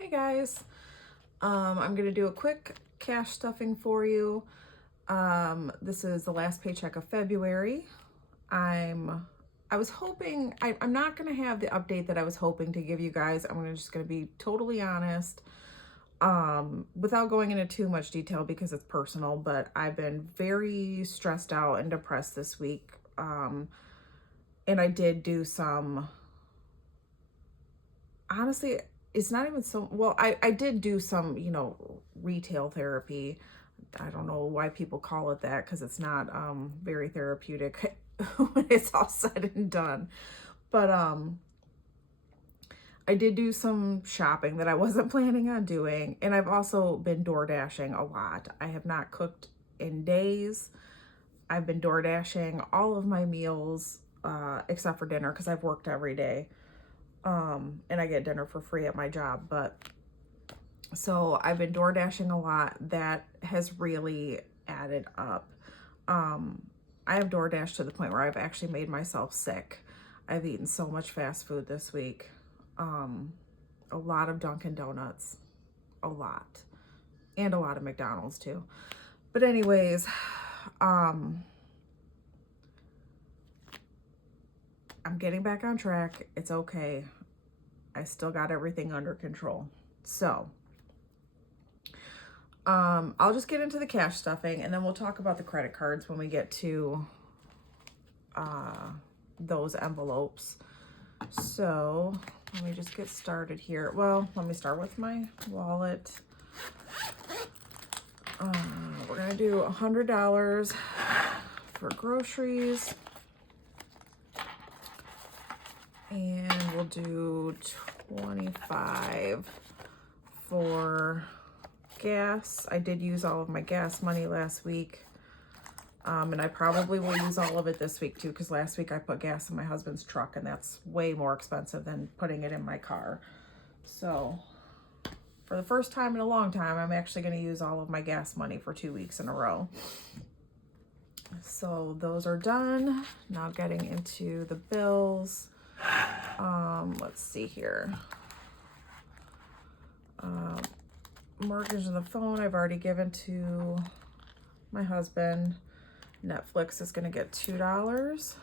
Hey guys, I'm gonna do a quick cash stuffing for you. This is the last paycheck of February. I was hoping, I'm not gonna have the update that I was hoping to give you guys. just gonna be totally honest, without going into too much detail because it's personal, but I've been very stressed out and depressed this week. And I did do some, honestly, it's not even so well. I did do some, retail therapy. I don't know why people call it that because it's not very therapeutic when it's all said and done. But I did do some shopping that I wasn't planning on doing, and I've also been door dashing a lot. I have not cooked in days. I've been door dashing all of my meals except for dinner because I've worked every day. And I get dinner for free at my job. But so I've been door dashing a lot. That has really added up. I have door dashed to the point where I've actually made myself sick. I've eaten so much fast food this week. A lot of Dunkin' Donuts, a lot, and a lot of McDonald's too. But anyways, I'm getting back on track. It's okay. I still got everything under control. So, I'll just get into the cash stuffing and then we'll talk about the credit cards when we get to those envelopes. So let me just get started here. Well, let me start with my wallet. We're gonna do $100 for groceries. And we'll do 25 for gas. I did use all of my gas money last week. And I probably will use all of it this week too, because last week I put gas in my husband's truck and that's way more expensive than putting it in my car. So for the first time in a long time, I'm actually going to use all of my gas money for 2 weeks in a row. So those are done. Now getting into the bills. Let's see here. Mortgage on the phone I've already given to my husband. Netflix is going to get $2.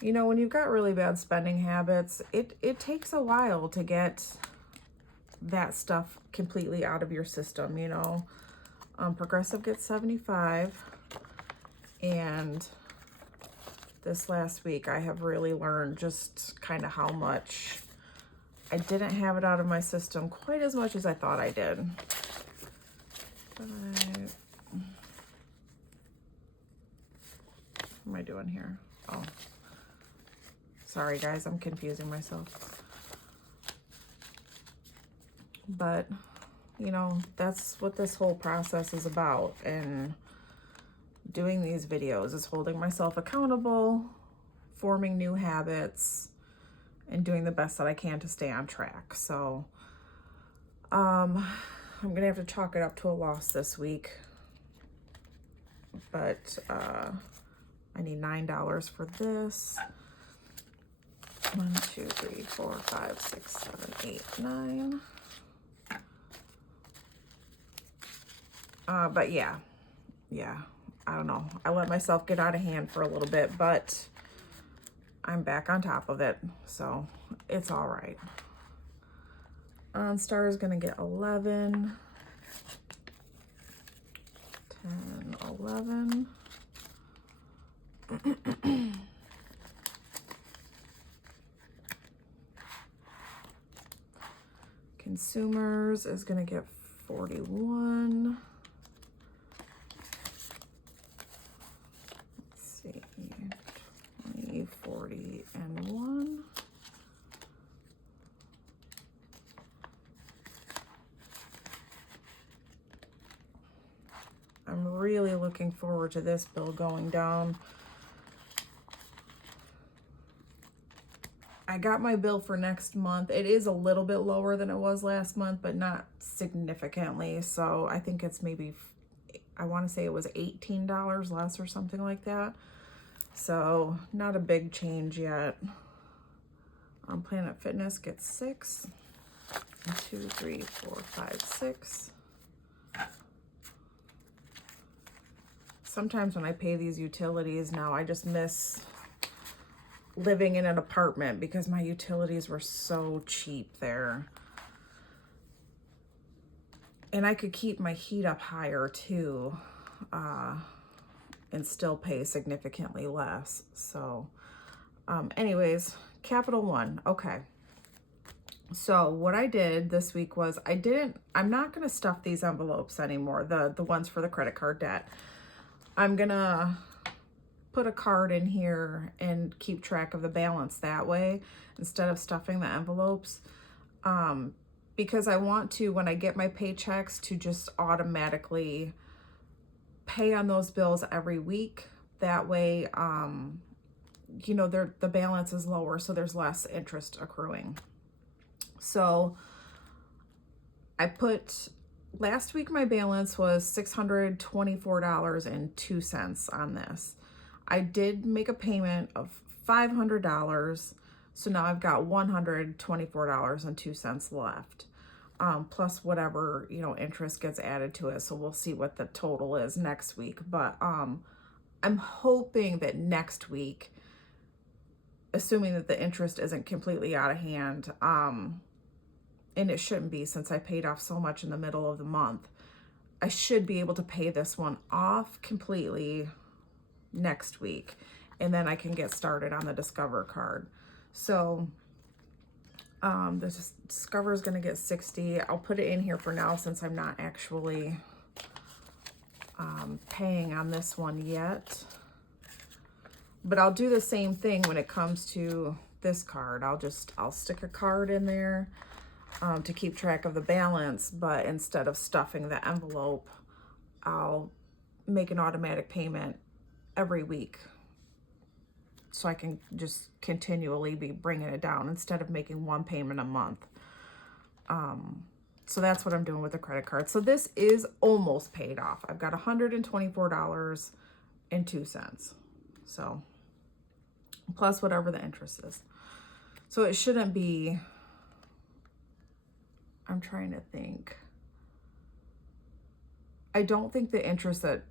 You know, when you've got really bad spending habits, it takes a while to get that stuff completely out of your system, you know. Progressive gets 75, and this last week I have really learned just kind of how much I didn't have it out of my system quite as much as I thought I did. But what am I doing here? Oh, sorry guys, I'm confusing myself. But you know, that's what this whole process is about, and doing these videos is holding myself accountable, forming new habits, and doing the best that I can to stay on track. So I'm gonna have to chalk it up to a loss this week, but I need $9 for this. 1, 2, 3, 4, 5, 6, 7, 8, 9. But yeah, I don't know. I let myself get out of hand for a little bit, but I'm back on top of it, so it's all right. OnStar is gonna get 11, 10, 11. Consumers is gonna get 41. Let's see, 20, 40, and 1. I'm really looking forward to this bill going down. I got my bill for next month. It is a little bit lower than it was last month, but not significantly. So I think it's maybe, I want to say it was $18 less or something like that. So not a big change yet. Planet Fitness gets 6. 1, 2, 3, 4, 5, 6. Sometimes when I pay these utilities now, I just miss living in an apartment because my utilities were so cheap there. And I could keep my heat up higher too, and still pay significantly less. So anyways, Capital One. Okay. So what I did this week was I'm not going to stuff these envelopes anymore, the ones for the credit card debt. I'm going to put a card in here and keep track of the balance that way instead of stuffing the envelopes. Because I want to, when I get my paychecks, to just automatically pay on those bills every week. That way, you know, the balance is lower, so there's less interest accruing. So I put, last week my balance was $624.02 on this. I did make a payment of $500, so now I've got $124.02 left, plus whatever, you know, interest gets added to it. So we'll see what the total is next week. But I'm hoping that next week, assuming that the interest isn't completely out of hand, and it shouldn't be since I paid off so much in the middle of the month, I should be able to pay this one off completely next week, and then I can get started on the Discover card. So the Discover is going to get 60. I'll put it in here for now since I'm not actually paying on this one yet. But I'll do the same thing when it comes to this card. I'll stick a card in there to keep track of the balance, but instead of stuffing the envelope, I'll make an automatic payment every week, so I can just continually be bringing it down instead of making one payment a month. So that's what I'm doing with the credit card. So this is almost paid off. I've got $124.02. So plus whatever the interest is. So it shouldn't be, I'm trying to think. I don't think the interest that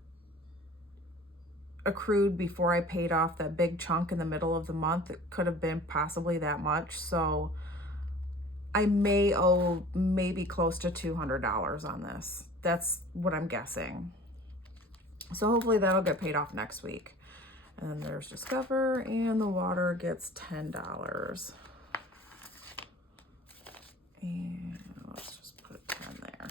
accrued before I paid off that big chunk in the middle of the month, it could have been possibly that much. So I may owe maybe close to $200 on this. That's what I'm guessing. So hopefully that'll get paid off next week. And then there's Discover, and the water gets $10. And let's just put 10 there.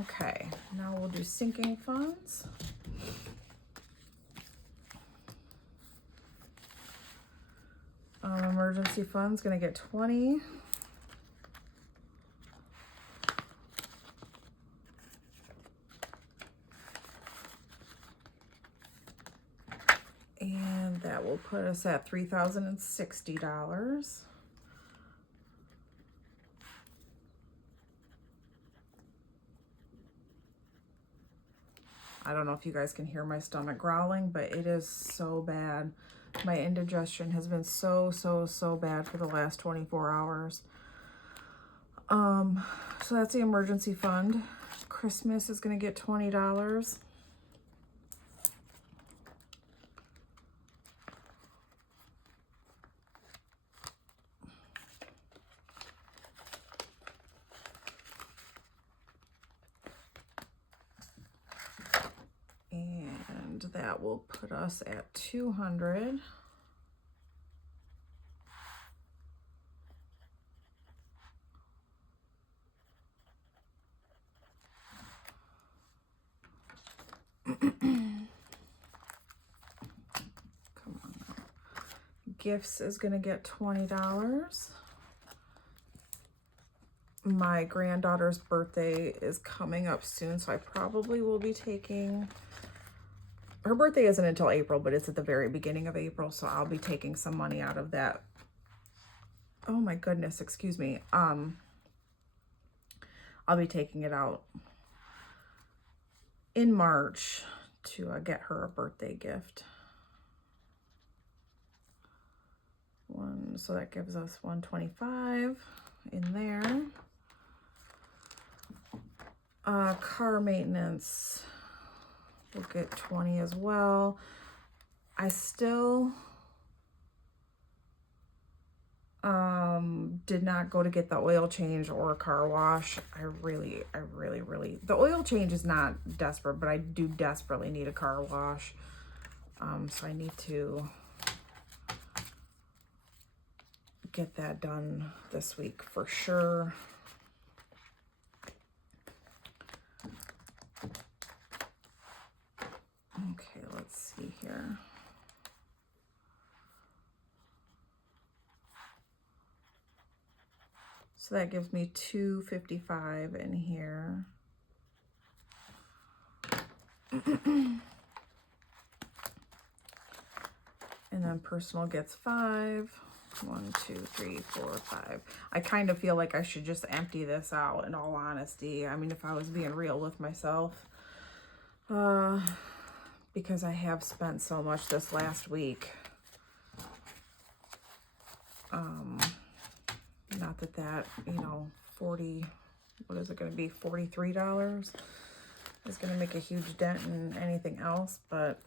Okay, now we'll do sinking funds. Emergency fund's gonna get 20. And that will put us at $3,060. I don't know if you guys can hear my stomach growling, but it is so bad. My indigestion has been so bad for the last 24 hours. So that's the emergency fund. Christmas is gonna get $20. And that will put us at 200. Come on now. Gifts is gonna get $20. My granddaughter's birthday is coming up soon, so I probably will be taking, her birthday isn't until April, but it's at the very beginning of April, so I'll be taking some money out of that. Oh my goodness, excuse me. I'll be taking it out in March to get her a birthday gift. So that gives us 125 in there. Car maintenance, we'll get 20 as well. I still did not go to get the oil change or a car wash. I really, the oil change is not desperate, but I do desperately need a car wash. So I need to get that done this week for sure. Okay, let's see here. So that gives me $255 in here. And then personal gets 5. 1, 2, 3, 4, 5. I kind of feel like I should just empty this out, in all honesty. I mean, if I was being real with myself. Because I have spent so much this last week. Not that, you know, 40, what is it going to be, $43 is going to make a huge dent in anything else, but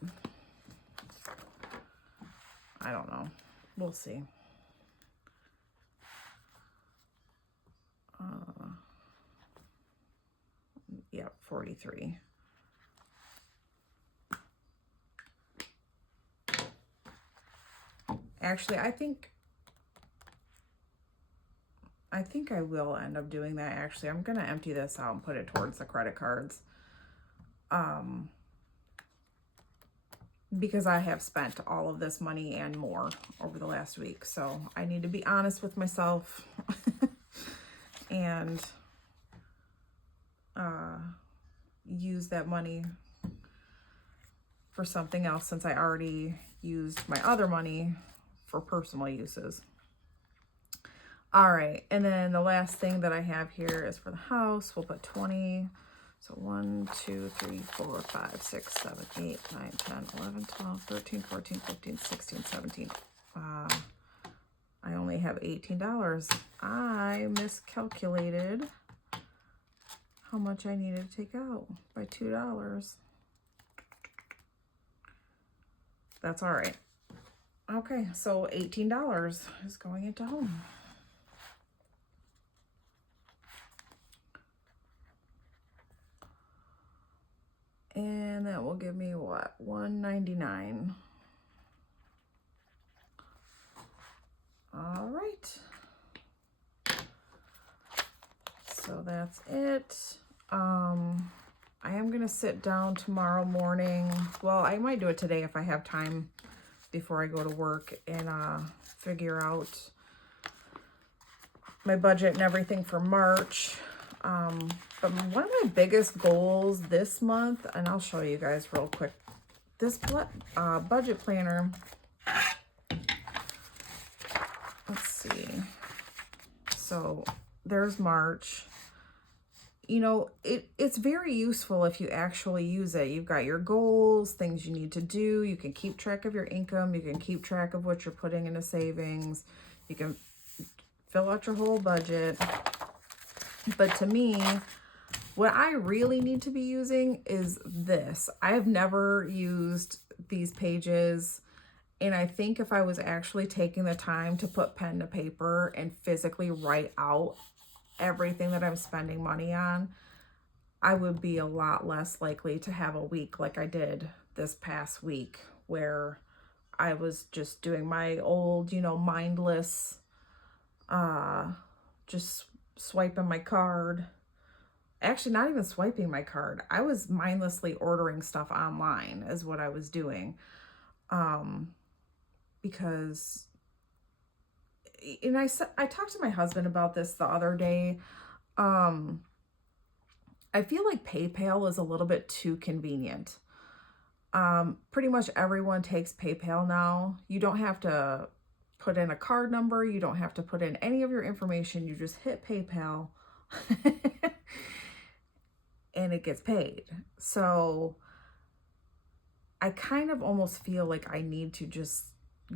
I don't know. We'll see. Yep, 43. Actually, I think I will end up doing that. Actually, I'm going to empty this out and put it towards the credit cards. Because I have spent all of this money and more over the last week. So I need to be honest with myself and use that money for something else, since I already used my other money for personal uses. All right, and then the last thing that I have here is for the house. We'll put 20. So 1, 2, 3, 4, 5, 6, 7, 8, 9, 10, 11, 12, 13, 14, 15, 16, 17. I only have $18. I miscalculated how much I needed to take out by $2. That's all right. Okay, so $18 is going into home. And that will give me what? $199. All right. So that's it. I am gonna sit down tomorrow morning. Well, I might do it today if I have time before I go to work, and figure out my budget and everything for March. But one of my biggest goals this month, and I'll show you guys real quick, this budget planner, let's see. So there's March. You know, it's very useful if you actually use it. You've got your goals, things you need to do. You can keep track of your income. You can keep track of what you're putting into savings. You can fill out your whole budget. But to me, what I really need to be using is this. I have never used these pages. And I think if I was actually taking the time to put pen to paper and physically write out everything that I'm spending money on, I would be a lot less likely to have a week like I did this past week, where I was just doing my old, you know, mindless, just swiping my card. Actually, not even swiping my card. I was mindlessly ordering stuff online is what I was doing. Because, and I talked to my husband about this the other day. I feel like PayPal is a little bit too convenient. Pretty much everyone takes PayPal now. You don't have to put in a card number. You don't have to put in any of your information. You just hit PayPal. and it gets paid. So I kind of almost feel like I need to just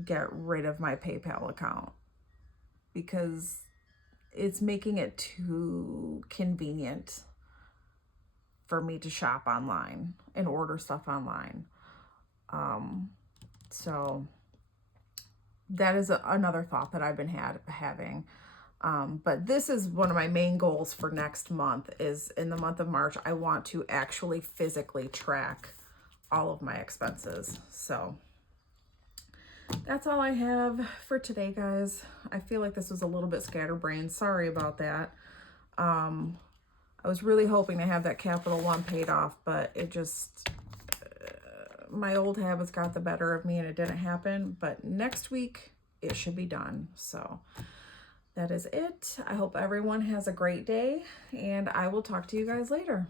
get rid of my PayPal account because it's making it too convenient for me to shop online and order stuff online. So that is another thought that I've been having. But this is one of my main goals for next month. Is in the month of March, I want to actually physically track all of my expenses. So that's all I have for today, guys. I feel like this was a little bit scatterbrained. Sorry about that. I was really hoping to have that Capital One paid off, but it just, my old habits got the better of me and it didn't happen. But next week, it should be done. So that is it. I hope everyone has a great day, and I will talk to you guys later.